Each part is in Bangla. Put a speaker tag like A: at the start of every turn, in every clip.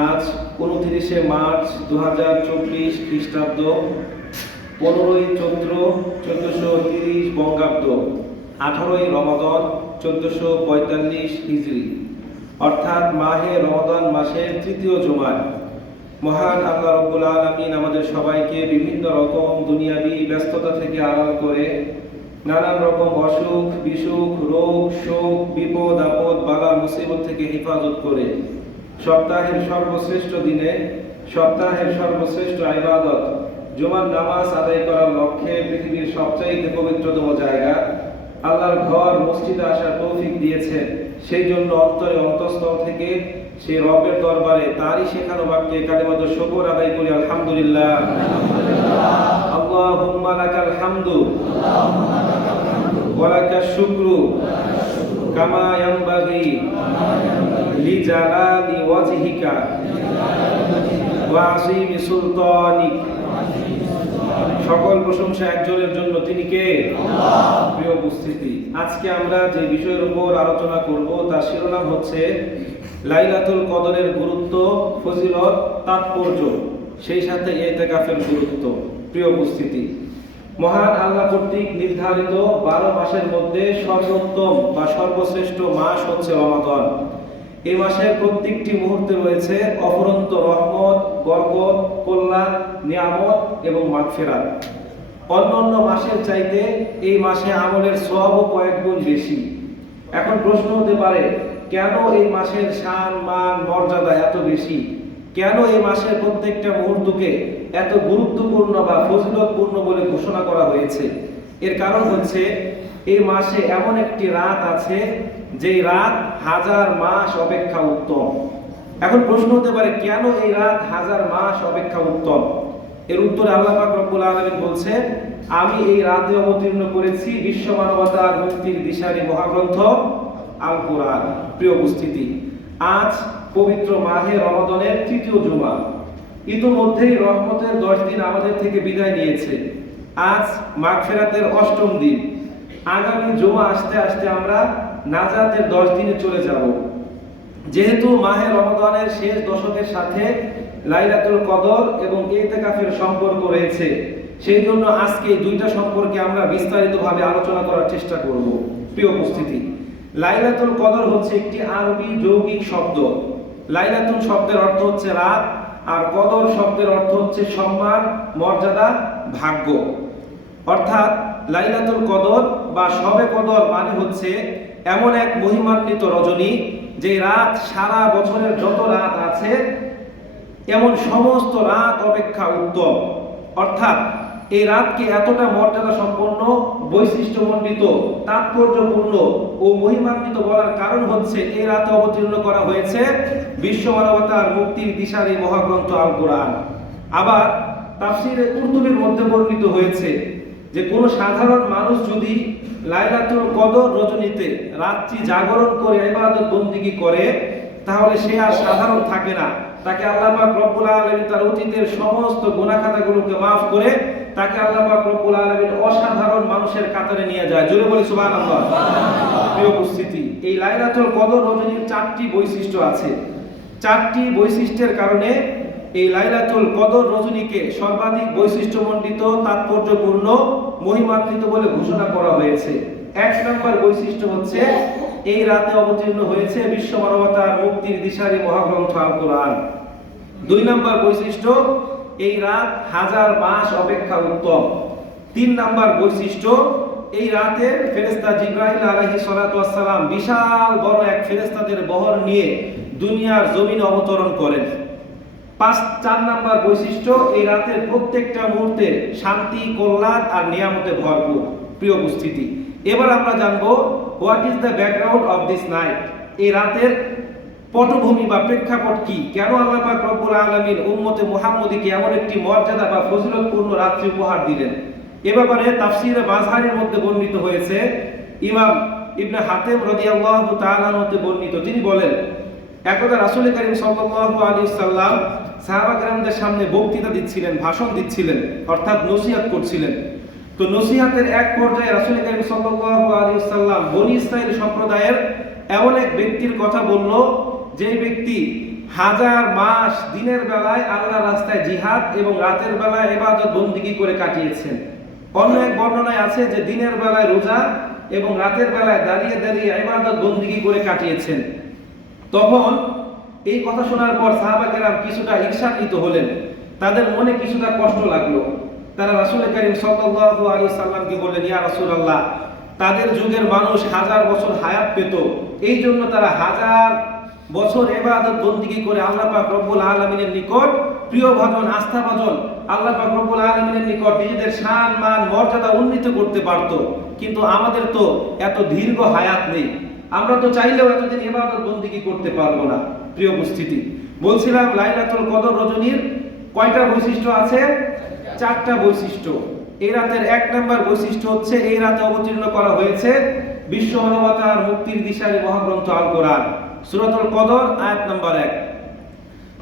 A: আজ উনত্রিশে মার্চ দু হাজার চব্বিশ খ্রিস্টাব্দ, পনেরোই চৈত্র চোদ্দশো তিরিশ বঙ্গাব্দ, আঠারোই রমাদন চোদ্দশো পঁয়তাল্লিশ হিজড়ি। অর্থাৎ মাহে রমাদান মাসের তৃতীয় জুমার মহান আল্লাহ রব্বুল আলমিন আমাদের সবাইকে বিভিন্ন রকম দুনিয়াবি ব্যস্ততা থেকে আড়াল করে নানান রকম অসুখ, বিসুখ, রোগ, শোক, বিপদ, আপদ, বালা, মুসিবত থেকে হেফাজত করে সপ্তাহের সর্বশ্রেষ্ঠ দিনে, সপ্তাহের সর্বশ্রেষ্ঠ ইবাদত, জুমার নামাজ আদায় করার লক্ষ্যে পৃথিবীর সবচাইতে পবিত্রতম জায়গা। আল্লাহর ঘর, মসজিদে আসার তৌফিক দিয়েছেন। সেই জন্য অন্তরে অন্তঃস্থল থেকে সেই রবের দরবারে তারই শেখানো বাক্যে কালিমাত শুকর আদায় করি, আলহামদুলিল্লাহ। আল্লাহুম্মা লাকাল হামদু। সকল প্রশংসা একজনের জন্য। তিনি কে? প্রিয় উপস্থিতি, আজকে আমরা যে বিষয়ের উপর আলোচনা করব, তার শিরোনাম হচ্ছে লাইলাতুল কদরের গুরুত্ব, ফজিলত, তাৎপর্য, সেই সাথে এতেকাফের গুরুত্ব। প্রিয় উপস্থিতি মহান আল্লাহ কর্তৃক নির্ধারিত বারো মাসের মধ্যে সর্বোত্তম বা সর্বশ্রেষ্ঠ মাস হচ্ছে রমাদান। এই মাসের প্রত্যেকটি মুহূর্তে রয়েছে অফরন্ত রহমত, বরকত, কল্যাণ, নিয়ামত এবং মাগফিরাত। অন্যান্য মাসের চাইতে এই মাসে আমলের সবও কয়েক গুণ বেশি। এখন প্রশ্ন হতে পারে, কেন এই মাসের সান মান, মর্যাদা এত বেশি? কেন এই মাসের প্রত্যেকটা মুহূর্তকে এত গুরুত্বপূর্ণ বা ফজিলতপূর্ণ বলে ঘোষণা করা হয়েছে? এর কারণ হচ্ছে, এই মাসে এমন একটি রাত আছে যেই রাত হাজার মাস অপেক্ষা উত্তম। এখন প্রশ্ন হতে পারে, কেন এই রাত হাজার মাস অপেক্ষা উত্তম? এর উত্তরে আল্লাহ পাক রব্বুল আলামিন বলছে আমি এই রাতে অবতীর্ণ করেছি বিশ্ব মানবতার মুক্তির দিশারি মহাগ্রন্থ আল কোরআন প্রিয় উপস্থিতি, আজ পবিত্র মাহে রমাদানের তৃতীয় জুমা। ইতোমধ্যেই রহমতের দশ দিন আমাদের থেকে বিদায় নিয়েছে। আজ মাগফেরাতের অষ্টম দিন। আগামী জুমা আসতে আসতে আমরা নাজাতের দশ দিনে চলে যাব। যেহেতু মাহে রমাদানের শেষ দশকের সাথে লাইলাতুল কদর এবং ইতেকাফের সম্পর্ক রয়েছে, সেই জন্য আজকে দুইটা সম্পর্কে আমরা বিস্তারিতভাবে আলোচনা করার চেষ্টা করব। প্রিয় উপস্থিতি, লাইলাতুল কদর হচ্ছে একটি আরবি যৌগিক শব্দ। লাইলাতুল শব্দের অর্থ হচ্ছে রাত, আর কদর শব্দের অর্থ হচ্ছে সম্মান, মর্যাদা, ভাগ্য। অর্থাৎ লাইলাতুল কদর বা শবে কদর মানে হচ্ছে এমন এক মহিমান্বিত রজনী যে রাত সারা বছরের যত রাত আছে, এমন সমস্ত রাত অপেক্ষা উত্তম। অর্থাৎ এই রাতকে এতটা মর্যাদা সম্পন্ন, বৈশিষ্ট্যমণ্ডিত, তাৎপর্যপূর্ণ ও মহিমান্বিত বলার কারণ হচ্ছে এই রাতে অবতীর্ণ করা হয়েছে বিশ্ব মানবতার মুক্তির দিশার এই মহাগ্রন্থ আল কোরআন। আবার তাফসিরে কুরতুবির মধ্যে বর্ণিত হয়েছে যে কোনো সাধারণ মানুষ যদি লাইলাতুল কদর রজনীতে রাত্রি জাগরণ করে ইবাদত বন্দিগি করে, তাহলে সে আর সাধারণ থাকে না। তাকে আল্লাহ পাক রব্বুল আলামিন তার অতীতের সমস্ত গুনাহ খাতাগুলোকে maaf করে তাকে আল্লাহ পাক রব্বুল আলামিন অসাধারণ মানুষের কাতারে নিয়ে যায়। জোরে বলি, সুবহানাল্লাহ। প্রিয় উপস্থিতি, এই লাইলাতুল কদর রজনীর চারটি বৈশিষ্ট্য আছে। চারটি বৈশিষ্ট্যের কারণে এই লাইলাতুল কদর রজনীকে সর্বাধিক বৈশিষ্ট্যমণ্ডিত, তাৎপর্যপূর্ণ, মহিমান্বিত বলে ঘোষণা করা হয়েছে। এক নম্বর বৈশিষ্ট্য হচ্ছে এই রাতে অবতীর্ণ হয়েছে বিশ্ব মানবতার মুক্তির দিশারি মহাগ্রন্থ আল কোরআন। দুই নম্বর বৈশিষ্ট্য, এই রাত হাজার মাস অপেক্ষা উত্তম। তিন নম্বর বৈশিষ্ট্য, এই রাতে ফেরেস্তা জিব্রাহিল আলহি সালাম বিশাল বড় এক ফেরেস্তাদের বহর নিয়ে দুনিয়ার জমিনে অবতরণ করেন। পাঁচ, চার নাম্বার বৈশিষ্ট্য, এই রাতের প্রত্যেকটা মুহূর্তে শান্তি, কল্যাণ আর নিয়ামতে ভরপুর। প্রিয় উপস্থিতি এবার আমরা জানব what is the background of this night এই রাতের পটভূমি বা প্রেক্ষাপট কি? কেন আল্লাহ পাক রব্বুল আলামিন উম্মতে মুহাম্মদীকে এমন একটি মর্যাদা বা ফজিলতপূর্ণ রাত্রি উপহার দিলেন? এ ব্যাপারে তাফসিরে বাজহারের মধ্যে বর্ণিত হয়েছে। ইমাম ইবনে হাতেম রাদিয়াল্লাহু তাআলা হতে বর্ণিত। তিনি বলেন, একদা রাসূল করিম সাল্লাল্লাহু আলাইহি সাল্লাম সাহাবা সামনে বক্তৃতা দিচ্ছিলেন, ভাষণ দিচ্ছিলেন, অর্থাৎ নসিহত করছিলেন। তো নসিহাতের এক পর্যায়ে রাসূল করিম সাল্লাল্লাহু আলাইহি সাল্লাম বনি ইসরাইল সম্প্রদায়ের এমন এক ব্যক্তির কথা বলল, যেই ব্যক্তি হাজার মাস দিনের বেলায় আল্লাহ রাস্তায় জিহাদ এবং রাতের বেলায় এবাদত বন্দিগি করে কাটিয়েছেন। অন্য এক বর্ণনায় আছে যে দিনের বেলায় রোজা এবং রাতের বেলায় দাঁড়িয়ে দাঁড়িয়ে ইবাদত বন্দিগি করে কাটিয়েছেন। তখন এই কথা শোনার পর সাহাবাকেরাম কিছুটা ঈর্ষান্বিত হলেন। তাদের মনে কিছুটা কষ্ট লাগল। তারা রাসূল করিম সাল্লাল্লাহু আলাইহি সাল্লামকে বললেন, ইয়া রাসূলুল্লাহ, তাদের যুগের মানুষ হাজার বছর হায়াত পেত। এই জন্য তারা হাজার বছর এবাদত বন্দিগি করে আল্লাহ পাক রব্বুল আলামিনের নিকট প্রিয় ভাজন আস্থা ভাজন আল্লাহ পাক রব্বুল আলামিনের নিকট নিজেদের শান, মান, মর্যাদা উন্নীত করতে পারত। কিন্তু আমাদের তো এত দীর্ঘ হায়াত নেই। আমরা তো চাইলেও এতদিন ইবাদত বন্দিগি করতে পারব না। প্রিয় উপস্থিতি, বলছিলাম, লাইলাতুল কদর রজনীর কয়টা বৈশিষ্ট্য আছে? চারটা বৈশিষ্ট্য। এই রাতের এক নম্বর বৈশিষ্ট্য হচ্ছে, এই রাতে অবতীর্ণ করা হয়েছে বিশ্ব মানবতার মুক্তির দিশারি মহাগ্রন্থ আল কোরআন, সূরাতুল কদর, আয়াত নম্বর এক।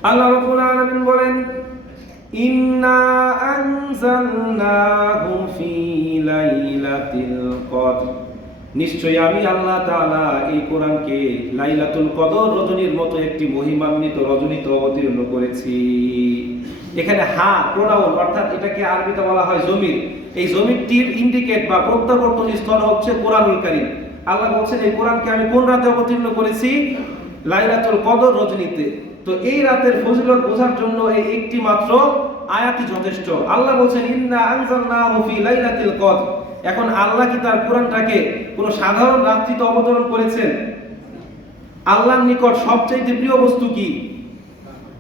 A: আল্লাহ রাব্বুল আলামিন বলেন, ইন্না আনজালনাহু ফি লাইলাতিল কদর। নিশ্চয়ই আমি আল্লাহ তাআলা এই কোরআনকে লাইলাতুল কদর রজনীর মতো একটি মহিমান্বিত রজনীতে অবতীর্ণ করেছি। এখানে হা, প্রোনাউন, অর্থাৎ এটাকে আরবিতে বলা হয় জমির। এই জমিরটির ইন্ডিকেট বা প্রত্যাবর্তন স্তর হচ্ছে কোরআনুল কারীম। আল্লাহ বলছেন, এই কোরআনকে আমি কোন রাতে অবতীর্ণ করেছি? লাইলাতুল কদর রজনীতে। তো এই রাতের ফজিলত বোঝার জন্য এই একটি মাত্র আয়াতই যথেষ্ট। আল্লাহ বলছেন, ইন্না আনজালনাহু ফি লাইলাতিল কদর। এখন আল্লাহ কি তার কোরআনটাকে কোন সাধারণ রাত্রিতে অবতরণ করেছেন? আল্লাহর নিকট সবচাইতে প্রিয় বস্তু কি?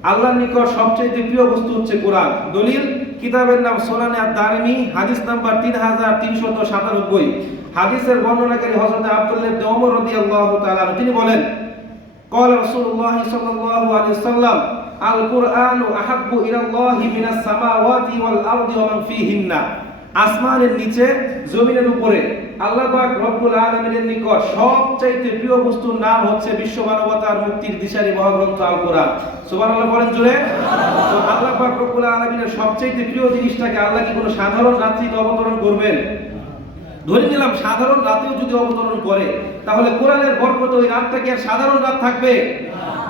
A: আল্লাহর নিকট সবচাইতে প্রিয় বস্তু হচ্ছে কোরআন দলিল কিতাবের নাম সোনানে আর দারিমি হাদিস নাম্বার তিন হাজার তিনশত সাতানব্বই হাদিসের বর্ণনাকারী হজরত আব্দুল্লাহ ইবনে ওমর রাদিয়াল্লাহু তাআলা আনহু তিনি বলেন قال رسول الله صلى الله عليه وسلم القرآن أحب إلى الله من السماوات والأرض ومن فيهن আসমানের নিচে জমিনের উপরে আল্লাহ পাক রব্বুল আলামিনের নিকট সবচাইতে প্রিয় বস্তুর নাম হচ্ছে বিশ্ব মানবতার মুক্তির দিশারি মহাগ্রন্থ আল কোরআন সুবহানাল্লাহ বলেন জোরে? তো আল্লাহ পাক রব্বুল আলামিনের সবচাইতে প্রিয় জিনিসটাকে আল্লাহ কি কোনো সাধারণ রাত্রিতে অবতরণ করবেন? ধরে নিলাম, সাধারণ রাতেও যদি অবতরণ করে, তাহলে কোরআনের বরকত ওই রাতটা কি আর সাধারণ রাত থাকবে?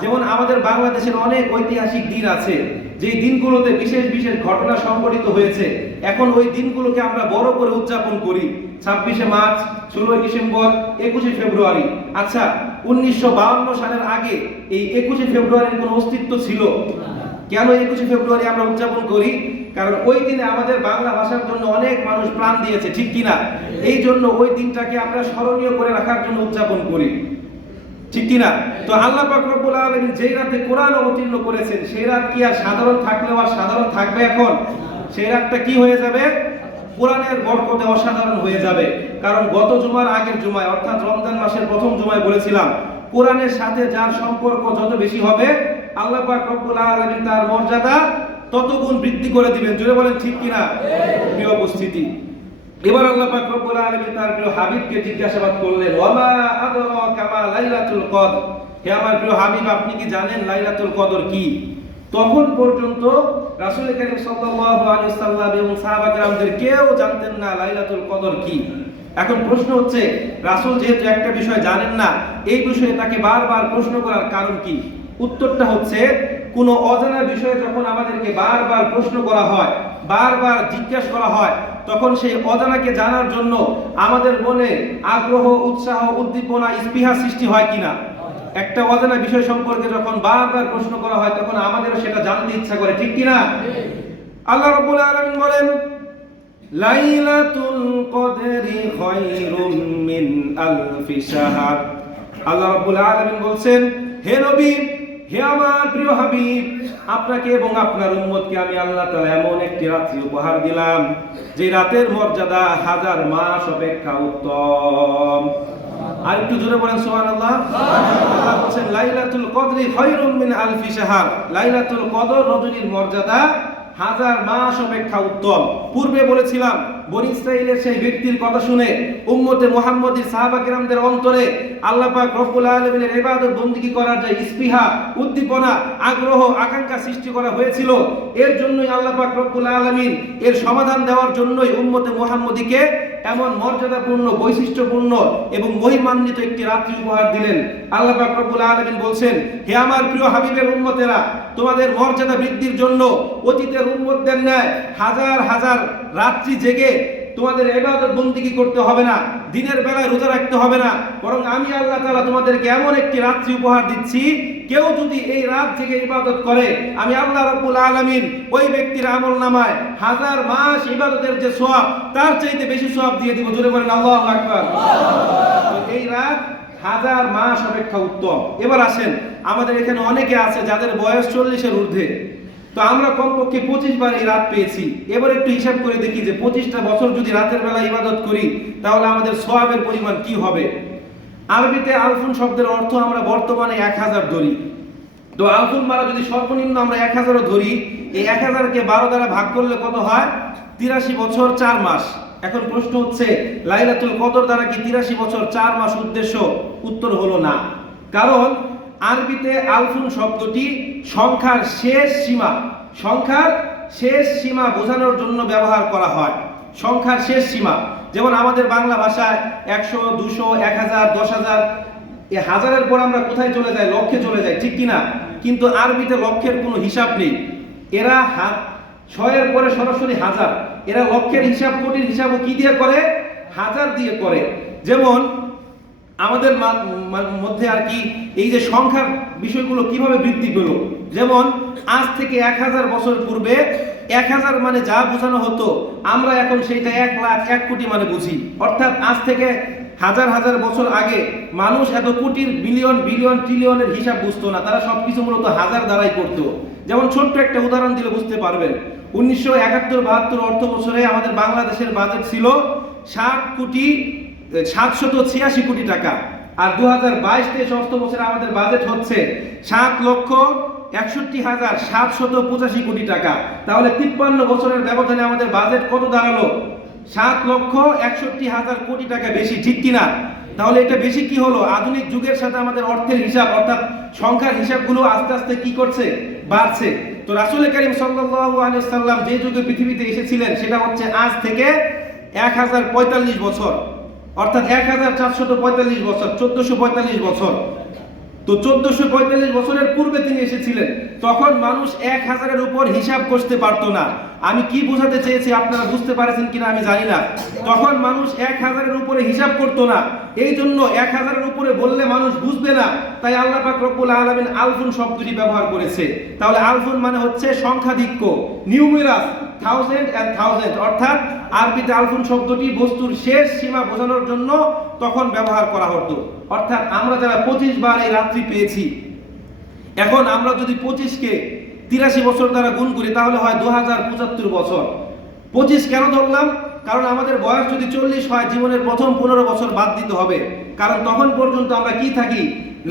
A: যেমন আমাদের বাংলাদেশের অনেক ঐতিহাসিক দিন আছে। যে দিনগুলোতে বিশেষ বিশেষ ঘটনা সংঘটিত হয়েছে, এখন ওই দিনগুলোকে আমরা বড় করে উদযাপন করি। ছাব্বিশে মার্চ, ষোলোই ডিসেম্বর, একুশে ফেব্রুয়ারি। আচ্ছা উনিশশো সালের আগে এই একুশে ফেব্রুয়ারির কোনো অস্তিত্ব ছিল? কেন একুশে ফেব্রুয়ারি আমরা উদযাপন করি? কারণ ওই দিনে আমাদের বাংলা ভাষার জন্য অনেক মানুষ প্রাণ দিয়েছে, ঠিক কিনা? এই জন্য ওই দিনটাকে আমরা স্মরণীয় করে রাখার জন্য উদযাপন করি। ঠিক কিনা? তো আল্লাহ পাক রব্বুল আলামিন যেই রাতে কোরআন অবতীর্ণ করেছেন সেই রাত কি আর সাধারণ থাকলেও আর সাধারণ থাকবে এখন? সেই রাতটা কি হয়ে যাবে? কোরআনের বরকতে অসাধারণ হয়ে যাবে। কারণ গত জুমার আগের জুমায় অর্থাৎ রমজান মাসের প্রথম জুমায় বলেছিলাম কোরআনের সাথে যার সম্পর্ক যত বেশি হবে আল্লাহ পাক রব্বুল আলামিন তার মর্যাদা তত গুণ বৃদ্ধি করে দিবেন। জুড়ে বলেন ঠিক কিনা? প্রিয় উপস্থিতি। এবার আল্লাহ পাক রব্বুল আলামিন তার প্রিয় হাবিবকে জিজ্ঞাসাবাদ করলেন, ওয়ামা আদরাকা মা লাইলাতুল কদর? হে আমার প্রিয় হাবিব, আপনি কি জানেন লাইলাতুল কদর কি? তখন পর্যন্ত রাসূল করিম সাল্লাল্লাহু আলাইহি সাল্লাম এবং সাহাবা কেরামদের কেউ জানতেন না লাইলাতুল কদর কি। এখন প্রশ্ন হচ্ছে, রাসূল যেহেতু একটা বিষয় জানেন না, এই বিষয়ে তাকে বারবার প্রশ্ন করার কারণ কি? উত্তরটা হচ্ছে কোনো অজানা বিষয়ে যখন আমাদেরকে বারবার প্রশ্ন করা হয়, বারবার জিজ্ঞাসা করা হয়, তখন সেই অজানাকে জানার জন্য আমাদের মনে আগ্রহ, উৎসাহ, উদ্দীপনা, স্পৃহা সৃষ্টি হয় কিনা? একটা অজানা বিষয় সম্পর্কে যখন বারবার প্রশ্ন করা হয়, তখন আমাদেরও সেটা জানতে ইচ্ছা করে, ঠিক কিনা? আল্লাহ রাব্বুল আলামিন বলেন, লাইলাতুল কদরি খায়রুম মিন আলফি শাহর। আল্লাহ রাব্বুল আলামিন বলছেন, হে নবী হে আমার প্রিয় হাবিব, আপনাকে এবং আপনার উম্মতকে আমি আল্লাহ তাআলা এমন একটি রাত্রি উপহার দিলাম, যে রাতের মর্যাদা হাজার মাস অপেক্ষা উত্তম। আর একটু জোরে বলেন, সুবহানাল্লাহ। আল্লাহ বলছেন লাইলাতুল কদরি খায়রুম মিন আলফি শাহর। লাইলাতুল কদর রজনীর মর্যাদা হাজার মাস অপেক্ষা উত্তম। পূর্বে বলেছিলাম বনি ইসরাইলের সেই ব্যক্তির কথা শুনে উম্মতে মুহাম্মদী সাহাবা কিরামদের অন্তরে আল্লাহ পাক রব্বুল আলামিনের ইবাদত বন্দিগি করার যে স্পৃহা উদ্দীপনা, আগ্রহ, আকাঙ্ক্ষা সৃষ্টি করা হয়েছিল, এর জন্যই আল্লাহ পাক রব্বুল আলামিন এর সমাধান দেওয়ার জন্যই উম্মতে মুহাম্মদীকে এমন মর্যাদাপূর্ণ, বৈশিষ্ট্যপূর্ণ এবং মহিমান্বিত একটি রাত্রি উপহার দিলেন। আল্লাহ পাক রব্বুল আলামিন বলছেন, হে আমার প্রিয় হাবিবের উম্মতেরা, তোমাদের মর্যাদা বৃদ্ধির জন্য অতীতের উম্মতদের ন্যায় হাজার হাজার রাত্রি জেগে তোমাদের ইবাদত বন্দিগি করতে হবে না? দিনের বেলায় রোজা রাখতে হবে না? বরং আমি আল্লাহ তাআলা তোমাদেরকে এমন একটি রাত্রি উপহার দিচ্ছি, কেউ যদি এই রাত জেগে ইবাদত করে, আমি আল্লাহ রাব্বুল আলামিন ওই ব্যক্তির আমল নামায় হাজার মাস ইবাদতের যে সওয়াব, তার চাইতে বেশি সওয়াব দিয়ে দিব। জোরে বলেন, আল্লাহু আকবার। এই রাত হাজার মাস অপেক্ষা উত্তম। এবার আসেন, আমাদের এখানে অনেকে আছে যাদের বয়স চল্লিশের ঊর্ধ্বে। তো আমরা কমপক্ষে পঁচিশ বার এই রাত পেয়েছি। এবার একটু হিসাব করে দেখি যে পঁচিশটা বছর যদি রাতের বেলা ইবাদত করি, তাহলে আমাদের সোয়াবের পরিমাণ কি হবে? আরবিতে আলফুন শব্দের অর্থ আমরা বর্তমানে এক হাজার ধরি। তো আলফুন মারা যদি সর্বনিম্ন আমরা এক হাজারও ধরি, এই এক হাজারকে বারো দ্বারা ভাগ করলে কত হয়? তিরাশি বছর চার মাস। এখন প্রশ্ন হচ্ছে, লাইলাতুল কদর দ্বারা কি তিরাশি বছর চার মাস উদ্দেশ্য? উত্তর হলো না। কারণ আরবিতে আলফুন শব্দটি সংখ্যার শেষ সীমা। সংখ্যার শেষ সীমা বোঝানোর জন্য ব্যবহার করা হয়। সংখ্যার শেষ সীমা। যেমন আমাদের বাংলা ভাষায় একশো, দুশো, এক হাজার, দশ হাজার, এ হাজারের পর আমরা কোথায় চলে যাই, লক্ষ্যে চলে যাই, ঠিক কিনা? কিন্তু আরবিতে লক্ষ্যের কোনো হিসাব নেই। এরা ছয়ের পরে সরাসরি হাজার। এরা লক্ষ্যের হিসাব কোটির হিসাবও কি দিয়ে করে? হাজার দিয়ে করে। যেমন আমাদের মধ্যে আর কি এই যে সংখ্যার বিষয়গুলো কীভাবে বৃদ্ধি পেল? যেমন, আজ থেকে এক হাজার বছর পূর্বে এক হাজার মানে যা বোঝানো হতো, আমরা এখন সেইটা এক লাখ এক কোটি মানে বুঝি। অর্থাৎ আজ থেকে হাজার হাজার বছর আগে মানুষ এত কোটির বিলিয়ন বিলিয়ন, ট্রিলিয়নের হিসাব বুঝতো না, তারা সবকিছু মূলত হাজার দ্বারাই করতো। যেমন ছোট্ট একটা উদাহরণ দিলে বুঝতে পারবেন। উনিশশো একাত্তর, বাহাত্তর অর্থ বছরে আমাদের বাংলাদেশের বাজেট ছিল ষাট কোটি সাতশত ছিয়াশি কোটি টাকা। আর দু হাজার বাইশ তেইশ অর্থ বছরে আমাদের বাজেট হচ্ছে সাত লক্ষ একষট্টি হাজার সাতশত পঁচাশি কোটি টাকা। তাহলে তিপ্পান্ন বছরের ব্যবধানে আমাদের বাজেট কত দাঁড়াল? সাত লক্ষ একষট্টি হাজার কোটি টাকা বেশি, ঠিক কিনা? তাহলে এটা বেশি কি হলো? আধুনিক যুগের সাথে আমাদের অর্থের হিসাব, অর্থাৎ সংখ্যার হিসাবগুলো আস্তে আস্তে কি করছে? বাড়ছে। তো রাসুল করিম সাল্লাল্লাহু আলাইহি সাল্লাম যে যুগে পৃথিবীতে এসেছিলেন, সেটা হচ্ছে আজ থেকে এক হাজার পঁয়তাল্লিশ বছর। অর্থাৎ এক হাজার চারশত পঁয়তাল্লিশ বছর, চোদ্দশো পঁয়তাল্লিশ বছর। তো চোদ্দশো পঁয়তাল্লিশ বছরের পূর্বে তিনি এসেছিলেন। তখন মানুষ এক হাজারের উপর হিসাব করতে পারতো না। আমি কি বোঝাতে চেয়েছি আপনারা বুঝতে পারেছেন কিনা আমি জানি না। তখন মানুষ এক হাজারের উপরে হিসাব করতো না। এই জন্য এক হাজারের উপরে বললে মানুষ বুঝবে না। তাই আল্লাহ পাক রব্বুল আলামিন আলফুন শব্দটি ব্যবহার করেছে। তাহলে আলফুন মানে হচ্ছে সংখ্যাধিক্য, নিউমেরাস। থাউজেন্ড অ্যান্ড থাউজেন্ড অর্থাৎ আরবিতে আলফুন শব্দটি বস্তুর শেষ সীমা বোঝানোর জন্য তখন ব্যবহার করা হতো। অর্থাৎ আমরা যারা পঁচিশ বার এই রাত্রি পেয়েছি, এখন আমরা যদি পঁচিশকে তিরাশি বছর দ্বারা গুণ করি, তাহলে হয় দু হাজার পঁচাত্তর বছর। পঁচিশ কেন ধরলাম? কারণ আমাদের বয়স যদি চল্লিশ হয়, জীবনের প্রথম পনেরো বছর বাদ দিতে হবে। কারণ তখন পর্যন্ত আমরা কি থাকি?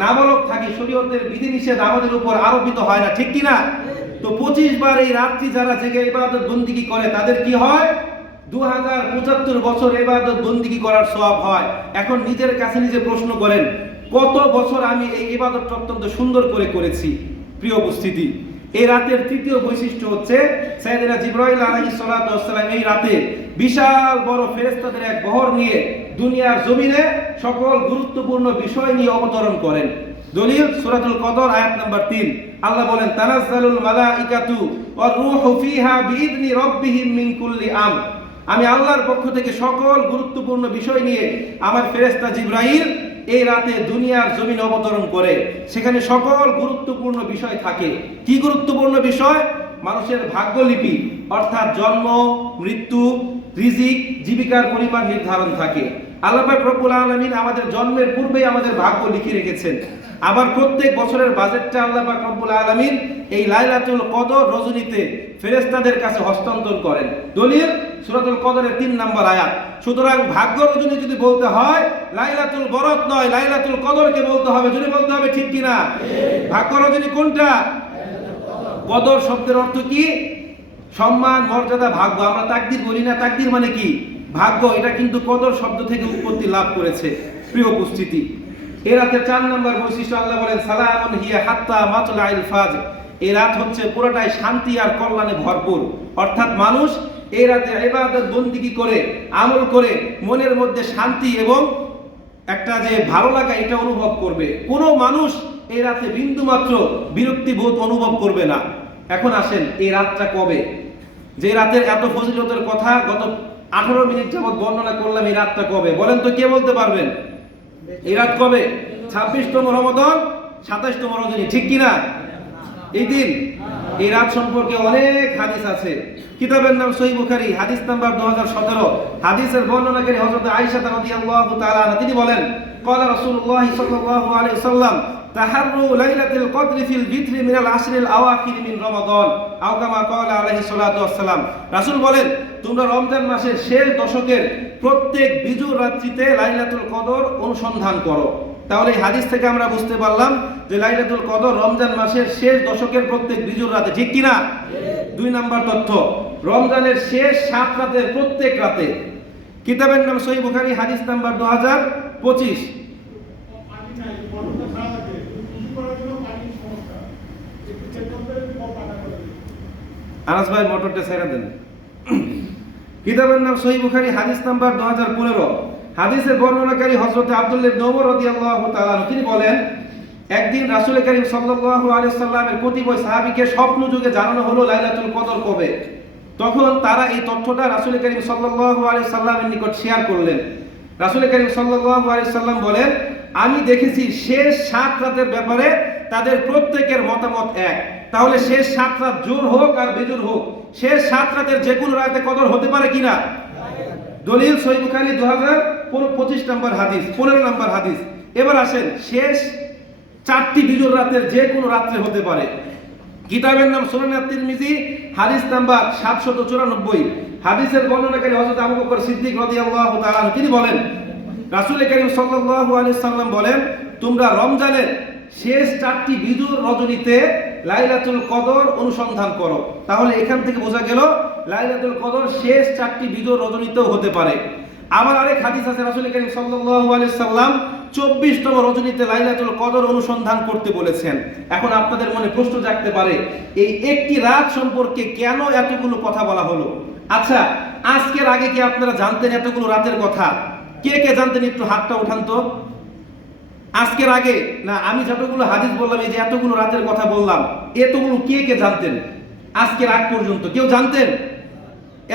A: নাবালক থাকি শরীয়তের বিধিনিষেধ আমাদের উপর আরোপিত হয় না, ঠিক কি না তো পঁচিশ বার এই রাত্রি যারা জেগে ইবাদত বন্দিগি করে, তাদের কি হয়? দু হাজার পঁচাত্তর বছর এবাদত বন্দিগি করার সব হয়। এখন নিজের কাছে নিজে প্রশ্ন করেন, কত বছর আমি এই ইবাদতটা অত্যন্ত সুন্দর করে করেছি? প্রিয় উপস্থিতি, এই রাতের তৃতীয় বৈশিষ্ট্য হচ্ছে, সাইয়েদনা জিব্রাইল আলাইহিস ওয়াসসালাম এই রাতে বিশাল বড় ফেরেশতাদের এক বহর নিয়ে দুনিয়ার জমিনে সকল গুরুত্বপূর্ণ বিষয় নিয়ে অবতরণ করেন। দলিল সূরাতুল কদর, আয়াত নাম্বার তিন। আল্লাহ বলেন, তানাজ্জালুল মালাইকাতু ওয়ার রূহু ফিহা বিইذনি রাব্বিহিম মিন কুল্লি আম আমি আল্লাহর পক্ষ থেকে সকল গুরুত্বপূর্ণ বিষয় নিয়ে আমার ফেরেশতা জিব্রাইল এই রাতে দুনিয়ার জমিন অবতরণ করে। সেখানে সকল গুরুত্বপূর্ণ বিষয় থাকে। কি গুরুত্বপূর্ণ বিষয়? মানুষের ভাগ্যলিপি, অর্থাৎ জন্ম, মৃত্যু, রিজিক, জীবিকার পরিমাণ নির্ধারণ থাকে। আল্লাহ রব্বুল আলামিন আমাদের জন্মের পূর্বেই আমাদের ভাগ্য লিখে রেখেছেন। আবার প্রত্যেক বছরের বাজেটটা আল্লাহ রব্বুল আলামিন এই লাইলাতুল কদর রজনীতে ফেরেশতাদের কাছে হস্তান্তর করেন। দলিল, সূরাতুল কদরের তিন নম্বর আয়াত। সুতরাং ভাগ্য রজনী যদি বলতে হয়, লাইলাতুল বরত নয়, লাইলাতুল কদরকে বলতে হবে। যদি বলতে হবে ঠিক কিনা? ভাগ্য রজনী কোনটা? কদর শব্দের অর্থ কি? সম্মান, মর্যাদা, ভাগ্য। আমরা তাকদির বলি না। তাকদির মানে কি? ভাগ্য, এটা কিন্তু কদর শব্দ থেকে উৎপত্তি লাভ করেছে, প্রিয় উপস্থিতি। এ রাতের চার নম্বর বৈশিষ্ট্য আল্লাহ বলেন, সালামুন হিয়া হাত্তা মাতলা আইল ফাজ। এই রাত হচ্ছে পুরোটাই শান্তি আর কল্যাণে ভরপুর। অর্থাৎ মানুষ এই রাতে ইবাদত বন্দিগি করে, আমল করে, মনের মধ্যে শান্তি এবং একটা যে ভালো লাগা, এটা অনুভব করবে। কোনো মানুষ এই রাতে বিন্দু মাত্র বিরক্তি বোধ অনুভব করবে না। এখন আসেন এই রাতটা কবে? যে রাতের এত ফজিলতের কথা গত আঠারো মিনিট যাবৎ বর্ণনা করলাম এই রাতটা কবে? বলেন তো কে বলতে পারবেন? এই রাত কবে? ছাব্বিশতম রমদন সাতাশতম রজনী, ঠিক কিনা? এই দিন? এই রাত সম্পর্কে অনেক হাদিস আছে। কিতাবের নাম সহি বুখারি, হাদিস নাম্বার দু হাজার সতেরো। হাদিসের বর্ণনাকারী হজরত আয়সা তারা তিনি বলেন قال رسول الله صلى الله عليه وسلم تحروا ليلة القدر في الفطر من العشر الأواخر من رمضان أو كما قال عليه الصلاة والسلام রাসূল বলেন তোমরা রমজান মাসের শেষ দশকের প্রত্যেক বিজুর রাত্রিতে লাইলাতুল কদর অনুসন্ধান করো তাহলে এই হাদিস থেকে আমরা বুঝতে পারলাম যে লাইলাতুল কদর রমজান মাসের শেষ দশকের প্রত্যেক বিজুর রাতে ঠিক কিনা দুই নাম্বার তথ্য রমজানের শেষ সাত রাতের প্রত্যেক রাতে কিতাবের নাম সহি বুখারি, হাদিস নাম্বার দু হাজার পঁচিশ। আনাস ভাই, মোটরটা ছেড়ে দেন। কিতাবের নাম সহি বুখারি, হাদিস নাম্বার দু হাজার পনেরো। হাদিসের বর্ণনাকারী হজরত আব্দুল্লাহ নমর রাদিয়াল্লাহু তাআলা তিনি বলেন, একদিন রাসূল করিম সাল্লাল্লাহু আলাইহি সাল্লামের কতিপয় সাহাবীকে স্বপ্ন যুগে জানানো হলো লাইলাতুল কদর কবে? তখন তারা এই তথ্যটা রাসূল করিম সাল্লাল্লাহু আলাইহি সাল্লামের নিকট শেয়ার করলেন। রাসূল করিম সাল্লাল্লাহু আলাইহি সাল্লাম বলেন, আমি দেখেছি শেষ সাত রাতের ব্যাপারে তাদের প্রত্যেকের মতামত এক। তাহলে শেষ সাত রাত জোর হোক আর বেজোর হোক, শেষ সাত রাতের যে কোনো রাতে কদর হতে পারে কিনা দলিল সহি বুখারী দু হাজার পঁচিশ নম্বর হাদিস, পনেরো নম্বর হাদিস। এবার আসেন, শেষ চারটি বিজোর রাতের যে কোনো রাত্রে হতে পারে। কিতাবের নাম সুনান তিরমিজি? হাদিস নাম্বার সাতশত চুরানব্বই। হাদিসের বর্ণনাকারী হযরত আবু বকর সিদ্দিক রাদিয়াল্লাহু তাআলা তিনি বলেন, রাসূল করিম সাল্লাল্লাহু আলাইহি সাল্লাম বলেন, তোমরা রমজানের শেষ চারটি বিজুর রজনীতে লাইলাতুল কদর অনুসন্ধান করো। তাহলে এখান থেকে বোঝা গেল, লাইলাতুল কদর শেষ চারটি বিজুর রজনীতেও হতে পারে। আবার আরেক হাদিস আছে রাসূল করিম সাল্লাল্লাহু আলাইহি সাল্লাম 24তম রজনীতে লাইলাতুল কদর অনুসন্ধান করতে বলেছেন। এখন আপনাদের মনে প্রশ্ন জাগতে পারে, এই একটি রাত সম্পর্কে কেন এতগুলো কথা বলা হলো? আচ্ছা আজকের আগে কি আপনারা জানতেন এতগুলো রাতের কথা? কে কে জানতেন? একটু হাতটা উঠান তো। আজকের আগে, না, আমি যতগুলো হাদিস বললাম, এই যে এতগুলো রাতের কথা বললাম, এতগুলো কে কে জানতেন? আজকের আগ পর্যন্ত। কেউ জানতেন?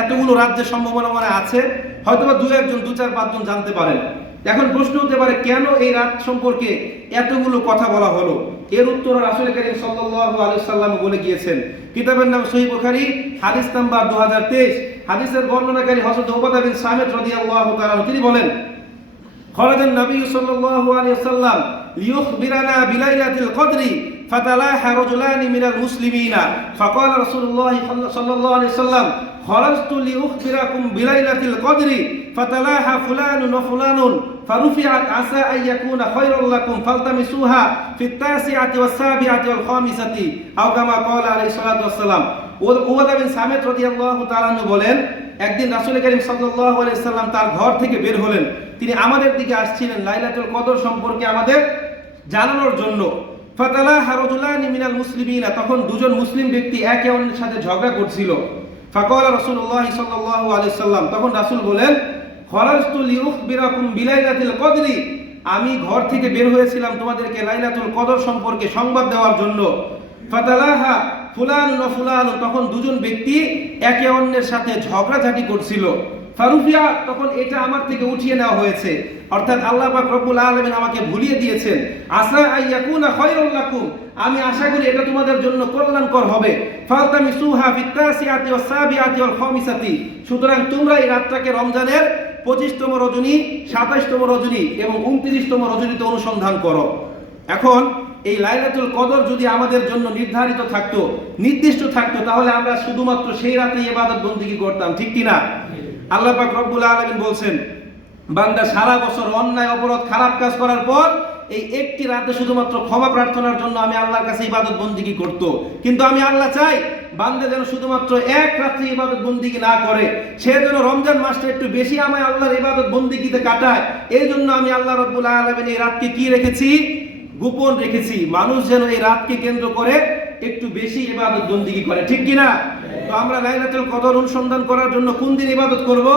A: এতগুলো রাজ্যের সম্ভাবনা মানে আছে হয়তো বা দু একজন দু চার পাঁচজন জানতে পারেন। এখন প্রশ্ন হতে পারে, কেন এই রাত সম্পর্কে এতগুলো কথা বলা হলো? এর উত্তর রাসুল করিম সাল্লাল্লাহু আলাইহি সাল্লাম বলে গিয়েছেন। কিতাবের নাম সহিহ বুখারী, হাদিস নাম্বার 2023 হাদিসের বর্ণনাকারী হযরত উবাদা বিন সামিত রাদিয়াল্লাহু তাআলা তিনি বলেন خرج النبي صلى الله عليه وسلم ليخبرنا بليلة القدر فتلاحى رجلان من المسلمين. فقال رسول الله صلى الله عليه وسلم خرجت لأخبركم بليلة القدر فتلاحى فلان وفلان فرفعت عسى أن يكون خيرا لكم فالتمسوها في التاسعة والسابعة والخامسة. أو كما قال عليه الصلاة والسلام উবাদা বিন সামেত রাদিয়াল্লাহু তাআলা বলেন, একদিন রাসূল করিম আলাইহি সাল্লাম তার ঘর থেকে বের হলেন। তিনি আমাদের দিকে আসছিলেন লাইলাতুল কদর সম্পর্কে আমাদের জানানোর জন্য। ফাতালা হারজুলানি মিনাল মুসলিমিনা, তখন দুজন মুসলিম ব্যক্তি একে অন্যের সাথে ঝগড়া করছিল। ফাকালা রাসূলুল্লাহ সাল্লাল্লাহু আলাইহি সাল্লাম, তখন রাসূল বলেন, খরাজতু লিউখবিরাকুম বিলাইলাতিল কদরি, আমি ঘর থেকে বের হয়েছিলাম তোমাদেরকে লাইলাতুল কদর সম্পর্কে সংবাদ দেওয়ার জন্য। ফাতালাহা ফুলান ও ফুলান, তখন দুজন ব্যক্তি একে অন্যের সাথে ঝগড়াঝাটি করছিল। ফারুফিয়া, তখন এটা আমার থেকে উঠিয়ে নেওয়া হয়েছে। অর্থাৎ আল্লাহ পাক রব্বুল আলামিন আমাকে ভুলিয়ে দিয়েছেন। আসা আইয়াকুনা খায়রুল লাকুম, আমি আশা করি এটা তোমাদের জন্য কল্যাণকর হবে। ফালতামি সুহা বিত্তাসিয়াতি ওয়াস সাবিয়াতি ওয়াল খামিসাতি, সুতরাং তোমরা এই রাতটাকে রমজানের পঁচিশতম রজনী, সাতাশতম রজনী এবং উনত্রিশতম রজনীতে অনুসন্ধান করো। এখন এই লাইলাতুল কদর যদি আমাদের জন্য নির্ধারিত থাকতো, নির্দিষ্ট থাকতো, তাহলে আমরা শুধুমাত্র সেই রাতে ইবাদত বন্দিগি করতাম, ঠিক কি না? আল্লাহ পাক রব্বুল আলামিন বলছেন, বান্দা সারা বছর অন্যায়, অপরাধ, খারাপ কাজ করার পর এই একটি রাতে শুধুমাত্র ক্ষমা প্রার্থনার জন্য আমি আল্লাহর কাছে ইবাদত বন্দিগি করত। কিন্তু আমি আল্লাহ চাই, বান্দা যেন শুধুমাত্র এক রাত্রি ইবাদত বন্দিগি না করে, সে যেন রমজান মাসটা একটু বেশি আমায় আল্লাহর ইবাদত বন্দিগিতে কাটায়, এই জন্য আমি আল্লাহ রব্বুল আলমিন এই রাতকে কি রেখেছি? গোপন রেখেছি। মানুষ যেন এই রাতকে কেন্দ্র করে একটু বেশি ইবাদত বন্দিগি করে। ঠিক কিনা? তো আমরা লাইলাতুল কদর অনুসন্ধান করার জন্য কোন দিন ইবাদত করব?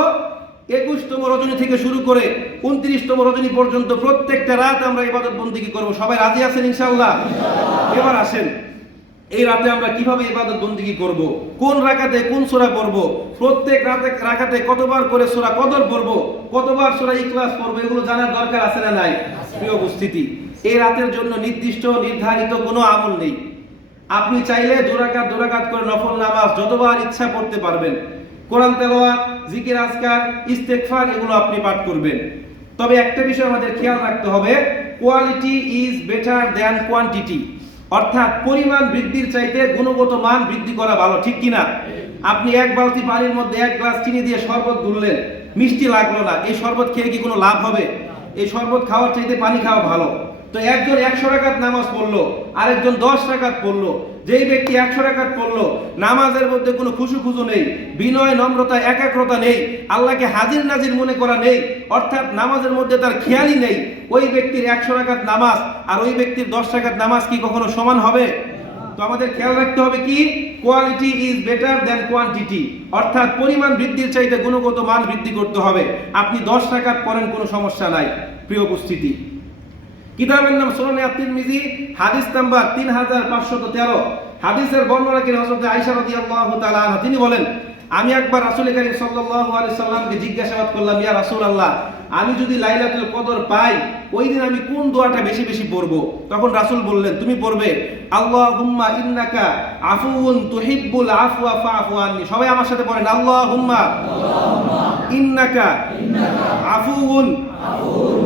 A: একুশতম রজনী থেকে শুরু করে উনত্রিশতম রজনী পর্যন্ত প্রত্যেকটা রাত আমরা ইবাদত বন্দিগি করব। সবাই রাজি আছেন ইনশাআল্লাহ? এবার আসেন, এই রাতে আমরা কীভাবে ইবাদত বন্দিগি করব? কোন রাকাতে কোন সূরা পড়ব? প্রত্যেক রাতে রাকাতে কতবার করে সূরা কদর পড়ব? কতবার সূরা ইখলাস পড়ব? এগুলো জানার দরকার আছে না নাই? প্রিয় উপস্থিতি। এই রাতের জন্য নির্দিষ্ট, নির্ধারিত কোনো আমল নেই। আপনি চাইলে দুরাকাত দুরাকাত করে নফল নামাজ যতবার ইচ্ছা পড়তে পারবেন। কোরআন তেলাওয়াত, জিকির, আজকার, ইস্তেগফার এগুলো আপনি পাঠ করবেন। তবে একটা বিষয় আমাদের খেয়াল রাখতে হবে, quality is better than quantity. অর্থাৎ পরিমাণ বৃদ্ধির চাইতে গুণগত মান বৃদ্ধি করা ভালো, ঠিক কিনা আপনি এক বালতি পানির মধ্যে এক গ্লাস চিনি দিয়ে শরবত গুললেন মিষ্টি লাগল না, এই শরবত খেয়ে কি কোনো লাভ হবে? এই শরবত খাওয়ার চাইতে পানি খাওয়া ভালো। তো একজন একশো টাকাত নামাজ পড়ল, আরেকজন দশ টাকাত পড়ল। যেই ব্যক্তি একশো টাকাত পড়ল, নামাজের মধ্যে কোনো খুশু খুশু নেই, বিনয়, নম্রতা, একাগ্রতা নেই, আল্লাহকে হাজির নাজির মনে করা নেই, অর্থাৎ নামাজের মধ্যে তার খেয়ালই নেই, ওই ব্যক্তির একশো টাকাত নামাজ আর ওই ব্যক্তির দশ টাকাত নামাজ কি কখনো সমান হবে? তো আমাদের খেয়াল রাখতে হবে কি? Quality is better than quantity. অর্থাৎ পরিমাণ বৃদ্ধির চাইতে গুণগত মান বৃদ্ধি করতে হবে। আপনি দশ টাকাত পড়েন, কোনো সমস্যা নাই, প্রিয় উপস্থিতি। কিতাবের নাম সোনানি আত্মিরমিজি হাদিস নাম্বার তিন হাজার পাঁচশত তেরো। হাদিসের বর্ণনা কি হজরত আইসা রাদিয়াল্লাহু তাআলা আনহা? তিনি বলেন আমি একবার রাসুল করিম সাল্লাল্লাহু আলাইহি সাল্লামকে জিজ্ঞাসাবাদ করলাম, ইয়া রাসূলুল্লাহ, আমি যদি লাইলাতুল কদর পাই, ওই দিন আমি কোন দোয়াটা বেশি বেশি পড়ব? তখন রাসূল বললেন, তুমি পড়বে, আল্লাহুম্মা ইন্নাকা আফুউন তুহিব্বুল আফওয়া ফাআফু আননি। সবাই আমার সাথে পড়েন, আল্লাহুম্মা ইন্নাকা আফুউন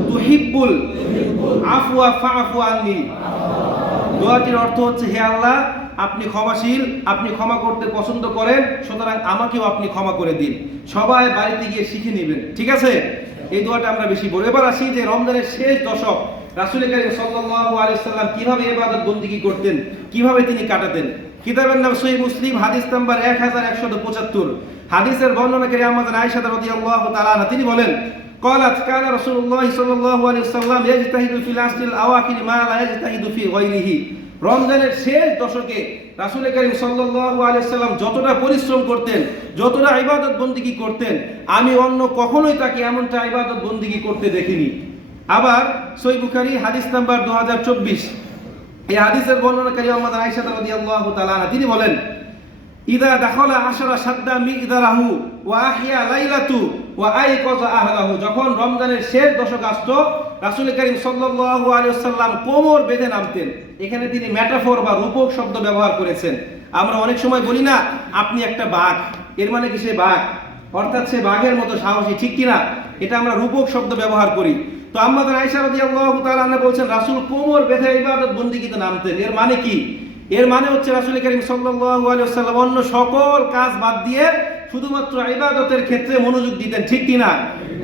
A: তুহিব্বুল আফওয়া ফাআফু আননি। দোয়াটির অর্থ হচ্ছে, হে আল্লাহ আপনি ক্ষমাশীল আপনি ক্ষমা করতে পছন্দ করেন সুতরাং আমাকেও আপনি ক্ষমা করে দিন সবাই বাড়িতে গিয়ে শিখে নেবেন ঠিক আছে এই দোয়াটা আমরা বেশি বলি এবার আসি যে রমজানের শেষ দশক রাসূল করিম সাল্লাল্লাহু আলাইহি সাল্লাম কিভাবে ইবাদত বন্দেগী করতেন কিভাবে তিনি কাটাতেন কিতাবের নাম সহিহ মুসলিম হাদিস নাম্বার 1175 হাদিসের বর্ণনাকারী আমাদের আয়েশা রাদিয়াল্লাহু তাআলা আনহা তিনি বলেন قالت كان رسول الله صلى الله عليه وسلم يجتهد في العشر الاواخر ما لا يجتهد في غيره রমজানের শেষ দশকে রাসূল করিম সাল্লাম যতটা পরিশ্রম করতেন, যতটা ইবাদত বন্দিগি করতেন, আমি অন্য কখনোই তাকে এমনটা ইবাদত বন্দিগি করতে দেখিনি। আবার সই বুখারী হাদিস নাম্বার 2024 এই হাদিসের বর্ণনাকারী আমাদের তাআলা আনহা, তিনি বলেন, ইদা দাখলা আশরা সাদ্দা মিকদারাহু ওয়া আহিয়া লাইলাতু ওয়া আইকাযা আহলাহু, যখন রমজানের শেষ দশক আসতো, রাসূল করিম সাল্লাল্লাহু আলাইহি ওয়াসাল্লাম কোমর বেঁধে নামতেন। এখানে তিনি মেটাফোর বা রূপক শব্দ ব্যবহার করেছেন। আমরা অনেক সময় বলি না, আপনি একটা বাঘ, এর মানে কি সে বাঘ? অর্থাৎ সে বাঘের মতো সাহসী, ঠিক কিনা? এটা আমরা রূপক শব্দ ব্যবহার করি। তো আমাদের আয়েশা রাদিয়াল্লাহু তাআলা বলছেন, রাসূল কোমর বেঁধে ইবাদত বন্দেগীতে নামতেন। এর মানে কি? এর মানে হচ্ছে রাসূল করিম সাল্লাল্লাহু আলাইহি ওয়াসাল্লাম অন্য সকল কাজ বাদ দিয়ে শুধুমাত্র ইবাদতের ক্ষেত্রে মনোযোগ দিতেন, ঠিক কিনা?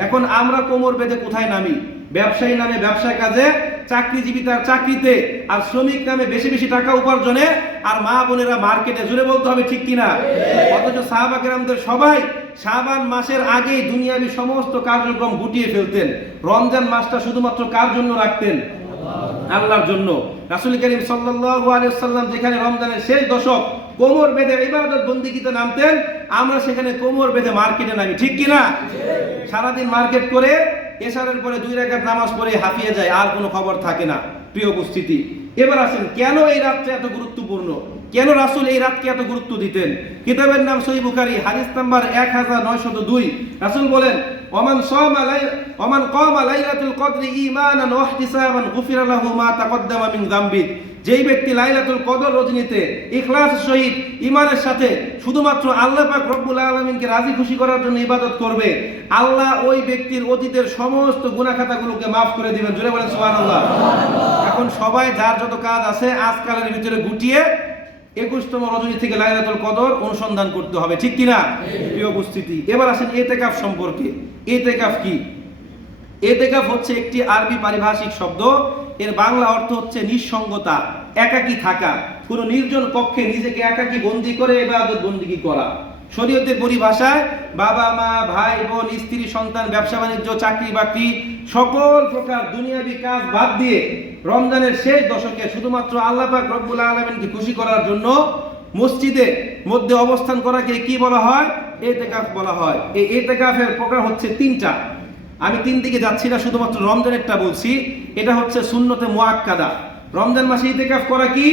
A: এখন আমরা কোমর বেঁধে কোথায় নামি? ব্যবসায়ী নামে ব্যবসা কাজে, চাকরিজীবী তার চাকরিতে, আর শ্রমিক নামে বেশি বেশি টাকা উপার্জনে, আর মা বোনেরা মার্কেটে, জুড়ে বলতে হবে ঠিক কিনা? অথচ সাহাবাকেরামদের সবাই শাবান মাসের আগেই দুনিয়াবি সমস্ত কার্যক্রম গুটিয়ে ফেলতেন। রমজান মাসটা শুধুমাত্র কার জন্য রাখতেন? আল্লাহর জন্য। রাসূল করিম আলাইহি সাল্লাম যেখানে রমজানের শেষ দশক কোমর বেঁধে ইবাদত বন্দিগিতে নামতেন, আমরা সেখানে কোমর বেঁধে মার্কেটে নামি, ঠিক কি না সারাদিন মার্কেট করে এসারের পরে দুই রেখার নামাজ পড়ে হাঁপিয়ে যায়, আর কোনো খবর থাকে না। প্রিয় উপস্থিতি, এবার আসেন, কেন এই রাত্রে এত গুরুত্বপূর্ণ? কেন রাসুল এই রাতকে এত গুরুত্ব দিতেন? কিতাবের নাম সহিহ বুখারী, হাদিস নাম্বার 1902 রাসূল বলেন, ওমান সামা লাই, ওমান কামা লাইলাতুল কদরি ঈমানান ওয়া ইহতিসাবান গুফিরা লাহু মা তাকদ্দামা মিন যামবি। যেই ব্যক্তি লাইলাতুল কদর রজনীতে ইখলাসের সহিত ইমানের সাথে শুধুমাত্র আল্লাহ পাক রব্বুল আলামিনকে রাজি খুশি করার জন্য ইবাদত করবে, আল্লাহ ওই ব্যক্তির অতীতের সমস্ত গুনাহ খাতাগুলোকে maaf করে দিবেন। জোরে বলেন সুবহানাল্লাহ। এখন সবাই যার যত কাজ আছে আজকালের ভিতরে গুটিয়ে একুশতম রজনী থেকে লাইলাতুল কদর অনুসন্ধান করতে হবে ঠিক কিনা? প্রিয় উপস্থিতি এবার আসেন এতেকাফ সম্পর্কে। এতেকাফ কি? এতেকাফ হচ্ছে একটি আরবি পারিভাষিক শব্দ এর বাংলা অর্থ হচ্ছে নিঃসঙ্গতা একাকী থাকা কোনো নির্জন কক্ষে নিজেকে একাকী বন্দি করে ইবাদত বন্দিগি করা। শরীয়তের পরিভাষায় বাবা মা ভাই বোন স্ত্রী সন্তান ব্যবসা বাণিজ্য চাকরি বাকরি সকল প্রকার দুনিয়াবি কাজ বাদ দিয়ে রমজানের শেষ দশকে শুধুমাত্র আল্লাহ পাক রব্বুল আলমিনকে খুশি করার জন্য মসজিদে মধ্যে অবস্থান করাকে কি বলা হয়? এতেকাফ বলা হয়। এই এতেকাফের প্রকার হচ্ছে তিনটা। আমি তিন দিকে যাচ্ছি না, শুধুমাত্র রমজানেরটা বলছি। এটা হচ্ছে শূন্যতে মোয়াক্কাদা রমজান মাসে ইতেকাফ করা কি?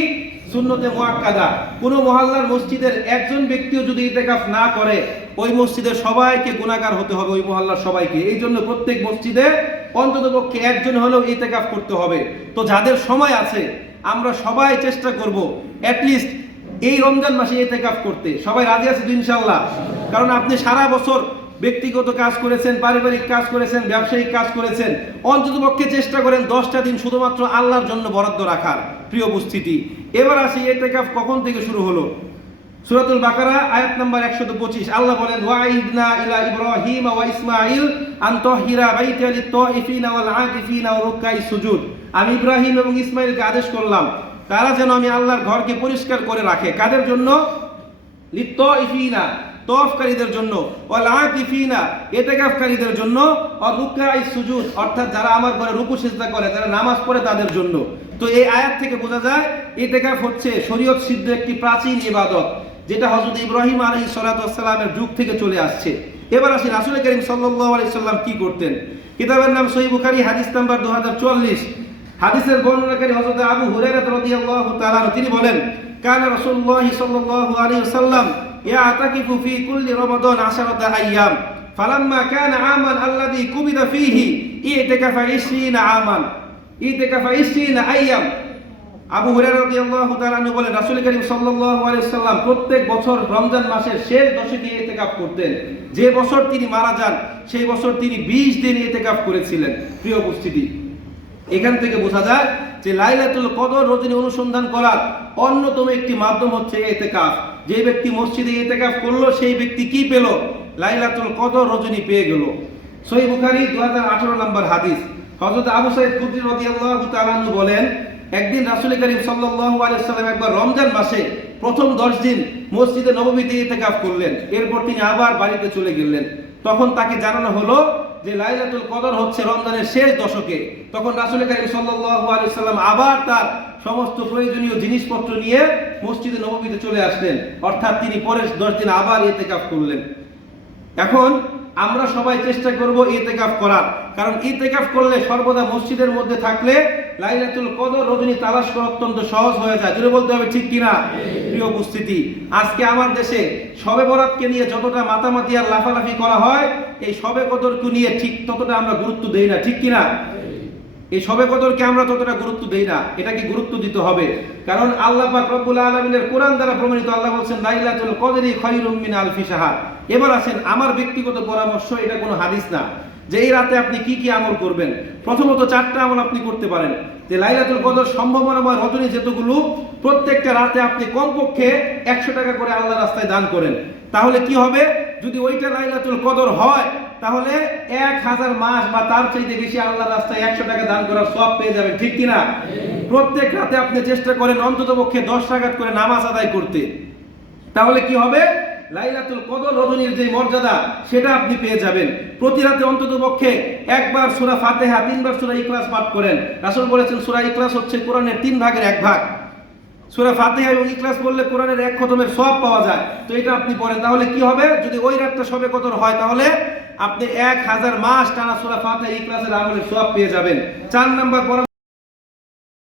A: শূন্যতে মোয়াক্কাদা কোন মহল্লার মসজিদের একজন ব্যক্তিও যদি ইতেকাফ না করে, ওই মসজিদের সবাইকে গুণাকার হতে হবে, ওই মহল্লার সবাইকে। এই জন্য প্রত্যেক মসজিদে অন্ততপক্ষে একজন হলেও ইতেকাফ করতে হবে। তো যাদের সময় আছে, আমরা সবাই চেষ্টা করব অ্যাটলিস্ট এই রমজান মাসে ইতেকাফ করতে। সবাই রাজি আছে ইনশাল্লাহ কারণ আপনি সারা বছর ব্যক্তিগত কাজ করেছেন, পারিবারিক কাজ করেছেন, ব্যবসায়িক কাজ করেছেন, অন্তত পক্ষে চেষ্টা করেন দশটা দিন শুধুমাত্র আল্লাহর জন্য বরাদ্দ রাখার। প্রিয় উপস্থিতি, এবার আসি এতেকাফ কখন থেকে শুরু হলো? সূরাতুল বাকারা, আয়াত নাম্বার 125 আল্লাহ বলেন ওয়াইদনা ইলা ইব্রাহিম ওয়া ইসমাঈল আন তাহিরা বাইতা লিত-তাইফিনা ওয়াল আকিফিনা ওয়া রুকাই সুজুদ। আমি ইব্রাহিম এবং ইসমাঈলকে আদেশ করলাম, তারা যেন আমি আল্লাহর ঘরকে পরিষ্কার করে রাখে। কাদের জন্য? লিত-তাইফিনা তফকারীদের জন্য। ওয়াল আকিফিনা ইতিকাফকারীদের জন্য। আর রুকাই সুজুদ, অর্থাৎ যারা আমার ঘরে রুকু সিজদা করে, যারা নামাজ পড়ে তাদের জন্য। তো এই আয়াত থেকে বোঝা যায় ইতিকাফ হচ্ছে শরীয়ত সিদ্ধ একটি প্রাচীন ইবাদত। যেটা হযরত ইব্রাহিম আলাইহিস সালাতু ওয়াসসালামের যুগ থেকে চলে আসছে। এবার আসি রাসূল করিম সাল্লাল্লাহু আলাইহি সাল্লাম কি করতেন? কিতাবের নাম বুখারী, হাদিস নাম্বার 2044 হাদিসের বর্ণনাকারী হযরত আবু হুরায়রা রাদিয়াল্লাহু তাআলা তিনি বলেন, কান রাসূলুল্লাহ সাল্লাল্লাহু আলাইহি ওয়াসাল্লাম ইয়াতাকিফু ফি কুল্লি রমাদান 10 আইয়াম। ফালাম্মা কানা আমান আল্লাযী কুবিদা ফীহি, ইতিকাফা 20 আমান। ইতিকাফা 20 আইয়াম। আবু আনহু বলেন, রাসূল করিম ওয়াসাল্লাম প্রত্যেক বছর রমজান মাসের শেষ দশকে ইতিকাফ করতেন। যে বছর তিনি মারা যান, সেই বছর তিনি 20 দিন ইতিকাফ করেছিলেন। প্রিয় উপস্থিতি, এখান থেকে বোঝা যায় যে লাইলাতুল কদর রজনী অনুসন্ধান করার অন্যতম একটি মাধ্যম হচ্ছে এতেকাফ যে ব্যক্তি মসজিদে এতেকাফ করল, সেই ব্যক্তি কি পেল? লাইলাতুল কদর রজনী পেয়ে গেল। সহি বুখারী দুহাজার আঠারো নম্বর হাদিস। হযরত আবু সাইদ খুদরি রাদিয়াল্লাহু তাআলা বলেন একদিন রাসূল করিম সাল্লাম একবার রমজান মাসে প্রথম 10 দিন মসজিদে নববীতে ইতিকাফ করলেন। এরপর তিনি আবার বাড়িতে চলে গেলেন। তখন তাকে জানানো হলো যে লাইলাতুল কদর হচ্ছে রমজানের শেষ দশকে। তখন রাসূল করিম সাল্লাল্লাহু আলাইহি সাল্লাম আবার তার সমস্ত প্রয়োজনীয় জিনিসপত্র নিয়ে মসজিদে নববীতে চলে আসলেন। অর্থাৎ তিনি পরের 10 দিন আবার ইতিকাফ করলেন। এখন আমরা সবাই চেষ্টা করব ইতেকাফ করার। কারণ ইতেকাফ করলে সর্বদা মসজিদের মধ্যে থাকলে লাইলাতুল কদর রজনী তালাশ করা অত্যন্ত সহজ হয়ে যায়। জুড়ে বলতে হবে ঠিক কিনা? প্রিয় উপস্থিতি, আজকে আমার দেশে সবে বরাতকে নিয়ে যতটা মাতামাতি আর লাফালাফি করা হয়, এই সবে কদরকে নিয়ে ঠিক ততটা আমরা গুরুত্ব দেই না। ঠিক কিনা? এই সবে কদরকে আমরা ততটা গুরুত্ব দেই না, এটাকে গুরুত্ব দিতে হবে। কারণ আল্লাহ পাক রব্বুল আলামিনের কোরআন দ্বারা প্রমাণিত আল্লাহ বলছেন, লাইলাতুল কদরি খায়রুম মিন আলফি শাহর। এবার আছেন আমার ব্যক্তিগত পরামর্শ, এটা কোনো হাদিস না। যে এই রাতে আপনি কি কি আমল করবেন? প্রথমত চারটা আমল আপনি করতে পারেন। যে লাইলাতুল কদর সম্ভাবনাময় রজনী যেতগুলো প্রত্যেকটা রাতে আপনি কমপক্ষে একশো টাকা করে আল্লাহ রাস্তায় দান করেন। তাহলে কি হবে? যদি ওইটা লাইলাতুল কদর হয়, তাহলে এক হাজার মাস বা তার চাইতে বেশি আল্লাহ রাস্তায় একশো টাকা দান করার সব পেয়ে যাবেন, ঠিক কিনা? প্রত্যেক রাতে আপনি চেষ্টা করেন অন্তত পক্ষে দশ টাকা করে নামাজ আদায় করতে। তাহলে কি হবে? লাইলাতুল কদর রজনীর যে মর্যাদা, সেটা আপনি পেয়ে যাবেন। প্রতি রাতে অন্তত পক্ষে একবার সুরা ফাতিহা, তিনবার সূরা ইখলাস পাঠ করেন। রাসূল বলেছেন, সূরা ইখলাস হচ্ছে কোরআনের তিন ভাগের এক ভাগ। সূরা ফাতিহা এবং ইখলাস বললে কোরআনের এক খতমের সব পাওয়া যায়। তো এটা আপনি পড়েন। তাহলে কি হবে? যদি ওই রাতটা সবে কদর হয়, তাহলে আপনি এক হাজার মাস টানা সুরা ফাতিহা, ইখলাসের আমলের সব পেয়ে যাবেন। চার নাম্বার পরামর্শ